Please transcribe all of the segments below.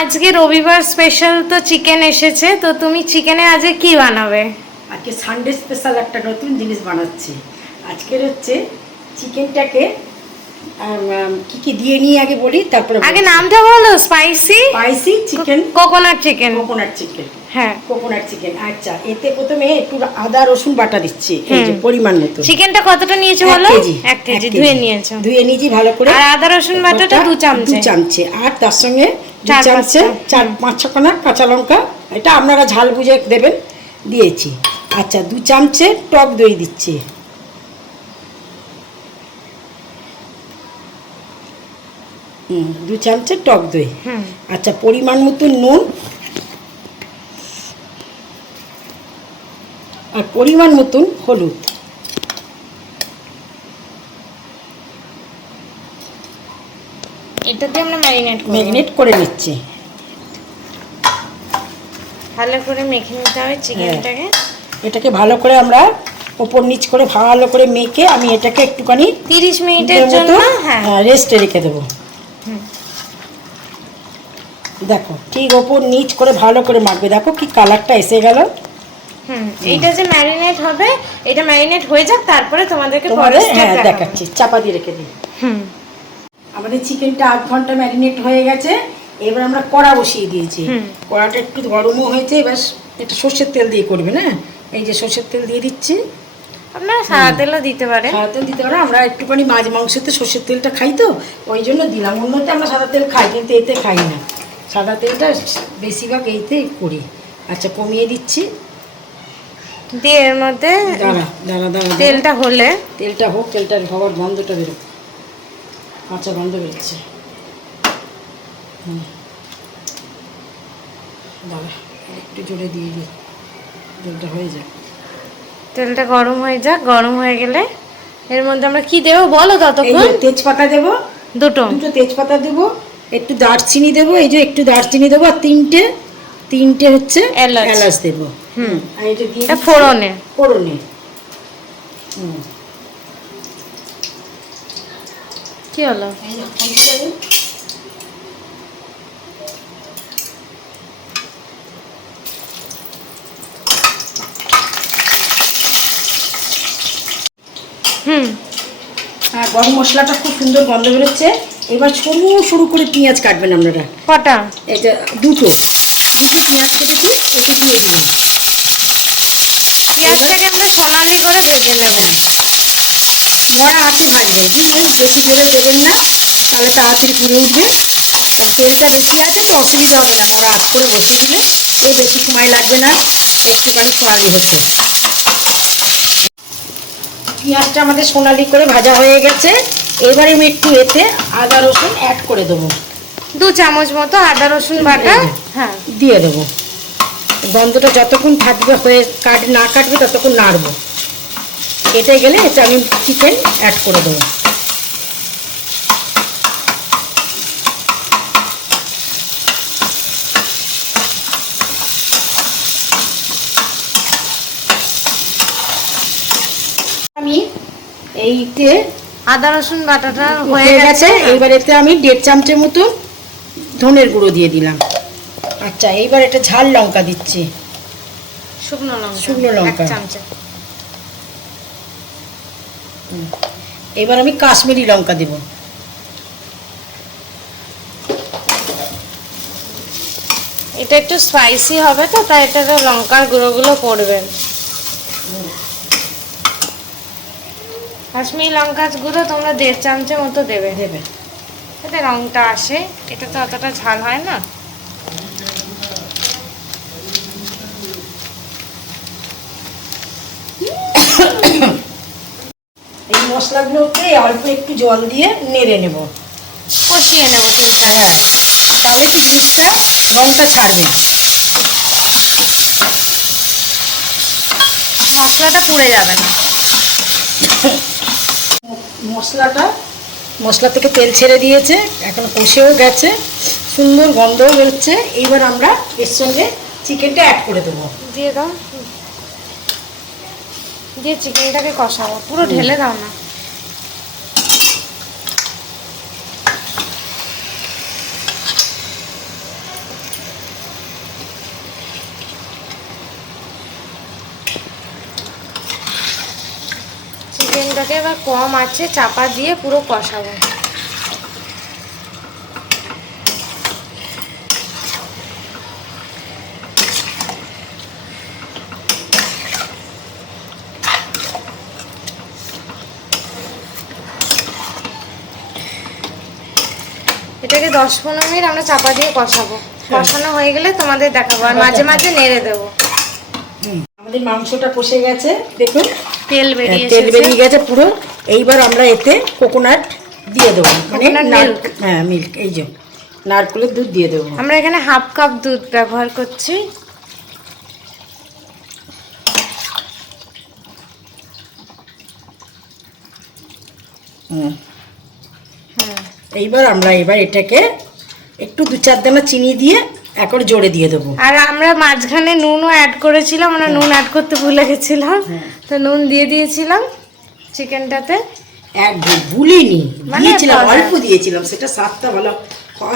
আজকে রবিবার স্পেশাল তো চিকেন এসেছে, তো তুমি চিকেনে আজকে কি বানাবে? আজকে সানডে স্পেশাল একটা নতুন জিনিস বানাচ্ছি। আজকের হচ্ছে চিকেনটাকে কি কি দিয়ে নিয়ে আগে বলি, তারপরে আগে নামটা বলো। Spicy chicken, coconut chicken. হ্যাঁ, কোকোনাট চিকেন। আচ্ছা, এতে প্রথমে একটু আদা রসুন বাটা দিচ্ছি, এই যে পরিমাণ মতো। চিকেনটা কতটা নিয়েছো বলো? 1 কেজি ধুয়ে নিয়েছো। ধুয়ে নিয়েছি ভালো করে। আর আদা রসুন বাটাটা 2 চামচে। আর তার সঙ্গে 2 চামচে 4-5 খানা কাঁচা লঙ্কা, এটা আপনারা ঝাল বুঝে দেবেন, দিয়েছি। আচ্ছা, 2 চামচে টক দই দিচ্ছি। 2 চামচে টক দই। আচ্ছা, পরিমাণ মতো নুন আর পরিমাণ মতন হলুদ। এটা দিয়ে আমরা ম্যারিনেট করে নিচ্ছি। ভালো করে মেখে নিতে হবে চিকেনটাকে। এটাকে ভালো করে আমরা ওপর নিচ করে ভালো করে মেখে আমি এটাকে একটুখানি 30 মিনিটের জন্য রেস্টে রেখে দেবো। দেখো, ঠিক ওপর নিচ করে ভালো করে মাখবে। দেখো কি কালারটা এসে গেল। এইটা যে ম্যারিনেট হবে, এটা ম্যারিনেট হয়ে যাক, তারপরে তোমাদেরকে পরে দেখাচ্ছি। চাপা দিয়ে রেখে দিই। আমাদের চিকেনটা 8 ঘন্টা ম্যারিনেট হয়ে গেছে। এবার আমরা কড়া বসিয়ে দিয়েছি। কড়াটা একটু গরমও হয়েছে। এবার এটা সর্ষের তেল দিয়ে করবে না, এই যে সর্ষের তেল দিয়ে দিচ্ছি। আপনারা সাদা তেলও দিতে পারেন। সাদা তেল দিতে পারেন। আমরা একটুখানি মাছ মাংসতে সর্ষের তেলটা খাই, তো ওই জন্য দিলাম। অন্যতে আমরা সাদা তেল খাই, কিন্তু এতে খাই না। সাদা তেলটা বেশিরভাগ এইতে করি। আচ্ছা, কমিয়ে দিচ্ছি। দিয়ে এর মধ্যে দাঁড়া তেলটা হলে, তেলটা হোক, তেলটার হওয়ার গন্ধটা বেরো, কাঁচা গন্ধ বেরোচ্ছে। দাঁড়া, একটু জোরে দিয়ে দিই, তেলটা হয়ে যায়। তেলটা গরম হয়ে যাক। গরম হয়ে গেলে এর মধ্যে আমরা কি দেবো বলো? ততক্ষণ তেজপাতা দেবো, দুটো তেজপাতা দেবো, একটু দারচিনি দেবো, এই যে একটু দারচিনি দেবো, আর তিনটে হচ্ছে এলাচ দেবো। আর এটা দিয়ে ফোড়নে। কি হলো? আর গরম মশলাটা খুব সুন্দর গন্ধ বেরোচ্ছে। এবার সরু সরু করে পেঁয়াজ কাটবেন আপনারা। কটা? এটা দুটো পেঁয়াজ কেটেছি, এটা দিয়ে দিলাম। পেঁয়াজটাকে আমরা সোনালি করে ভেজে নেব। মরা আঁচে ভাজবেন, বুঝলেন? বেশি জোরে দেবেন না, তাহলে তাড়াতাড়ি পুড়ে উঠবে। আর তেলটা বেশি আছে তো অসুবিধা হবে না, মরা আঁচ করে বসিয়ে দিলে এই বেশি সময় লাগবে না, একটুখানি সোনালি হচ্ছে। পেঁয়াজটা আমাদের সোনালি করে ভাজা হয়ে গেছে। এবারে আমি একটু এতে আদা রসুন অ্যাড করে দেবো। 2 চামচ মতো আদা রসুন বাটা দিয়ে দেবো। গন্ধটা যতক্ষণ থাকবে, হয়ে না কাটবে ততক্ষণ নাড়বো। কেটে গেলে এতে আমি চিকেন অ্যাড করে দেবো। আমি এইতে আদা রসুন বাটাটা হয়ে গেছে। এইবার এতে আমি 1.5 চামচের মতো ধনের গুঁড়ো দিয়ে দিলাম। আচ্ছা, এইবার এটা ঝাল লঙ্কা দিচ্ছি, শুকনো লঙ্কা 1 চামচ। এবার আমি কাশ্মীরি লঙ্কা দেব। এটা একটু স্পাইসি হবে, তো তাই এটাতে লঙ্কার গুঁড়োগুলো পড়বে। কাশ্মীরি লঙ্কার গুঁড়ো তোমরা 1.5 চামচের মতো দেবে। এতে রংটা আসে, এটা তো অতটা ঝাল হয় না। এই মশলাগুলোকে অল্প একটু জল দিয়ে নেড়ে নেব, কষিয়ে নেব ঠিকঠাক। তাহলে কি জিনিসটা রংটা ছাড়বে, মশলাটা পুড়ে যাবে না। মশলা থেকে তেল ছেড়ে দিয়েছে, এখন কষেও গেছে, সুন্দর গন্ধও বেরোচ্ছে। এইবার আমরা এর সঙ্গে চিকেনটা অ্যাড করে দেবো। দিয়ে দাও, দিয়ে চিকেনটাকে কষাবো, পুরো ঢেলে দাও না। এটাকে এবার কম আছে চাপা দিয়ে পুরো কষাবো। এটাকে 10-15 মিনিট আমরা চাপা দিয়ে কষাবো। কষানো হয়ে গেলে তোমাদের দেখাবো, আর মাঝে মাঝে নেড়ে দেবো। আমাদের মাংসটা কষে গেছে, দেখুন তেল বেরিয়ে গেছে পুরো। এইবার আমরা এতে কোকোনাট দিয়ে দেবো, মানে মিল্ক। হ্যাঁ, মিল্ক, এই যে নারকেলের দুধ দিয়ে দেবো। আমরা এখানে 1/2 কাপ দুধ ব্যবহার করছি। এইবার আমরা এটাকে একটু 2-4 দানা চিনি দিয়ে একবার জোরে দিয়ে দেবো। আর আমরা মাঝখানে নুনও অ্যাড করেছিলাম, আমরা নুন অ্যাড করতে ভুলে গেছিলাম, তো নুন দিয়ে দিয়েছিলাম চিকেনটাতে। ভুলিনি, দিয়েছিলাম, অল্প দিয়েছিলাম, সেটা স্বাদটা ভালো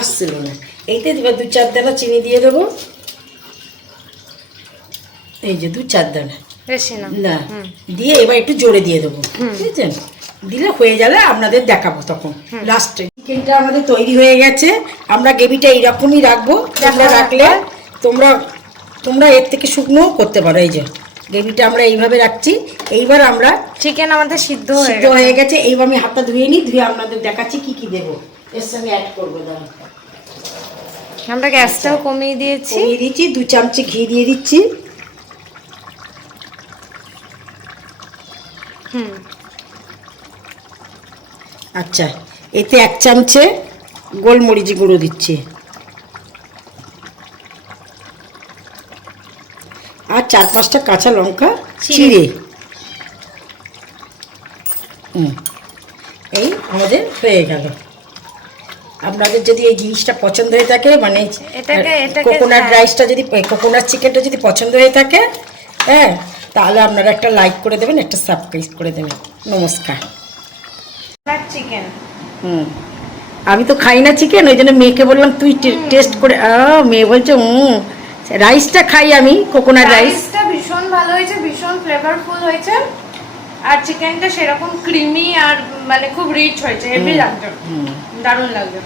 আসছিল না। এইতে এবার 2-4 দানা চিনি দিয়ে দেবো, এই যে 2-4 দানা, বেশি না না, দিয়ে এবার একটু জোরে দিয়ে দেবো, বুঝছেন? দিলে হয়ে গেলে আপনাদের দেখাবো তখন লাস্টে। চিকেনটা আমাদের তৈরি হয়ে গেছে। আমরা গ্রেভিটা এইরকমই রাখবো, তোমরা রাখলে তোমরা এর থেকে শুকনো করতে পারো। এই যে গ্রেভিটা আমরা এইভাবে রাখছি। এইবার আমরা চিকেন আমাদের সিদ্ধ হয়ে গেছে। এইবার আমি হাতটা ধুয়ে আপনাদের দেখাচ্ছি কি কি দেবো এর সঙ্গে অ্যাড করবো। দাঁড়ান, আমরা গ্যাসটাও কমিয়ে দিয়েছি। 2 চামচ ঘি দিয়ে দিচ্ছি। আচ্ছা, এতে 1 চামচে গোলমরিচ গুঁড়ো দিচ্ছি, আর 4-5টা কাঁচা লঙ্কা চিড়ে। এই আমাদের হয়ে গেল। আপনাদের যদি এই জিনিসটা পছন্দ হয়ে থাকে, মানে কোকোনাট রাইসটা যদি, কোকোনাট চিকেনটা যদি পছন্দ হয়ে থাকে, হ্যাঁ, তাহলে আপনারা একটা লাইক করে দেবেন, একটা সাবস্ক্রাইব করে দেবেন। নমস্কার। চিকেন আমি তো খাই না চিকেন, ওই জন্য মেয়েকে বললাম তুই টেস্ট করে। মেয়ে বলছে রাইসটা খাই আমি, কোকোনাট রাইসটা ভীষণ ভালো হয়েছে, ভীষণ ফ্লেভারফুল হয়েছে, আর চিকেনটা সেরকম ক্রিমি আর মানে খুব রিচ হয়েছে, হেভি লাগছে, দারুণ লাগছে।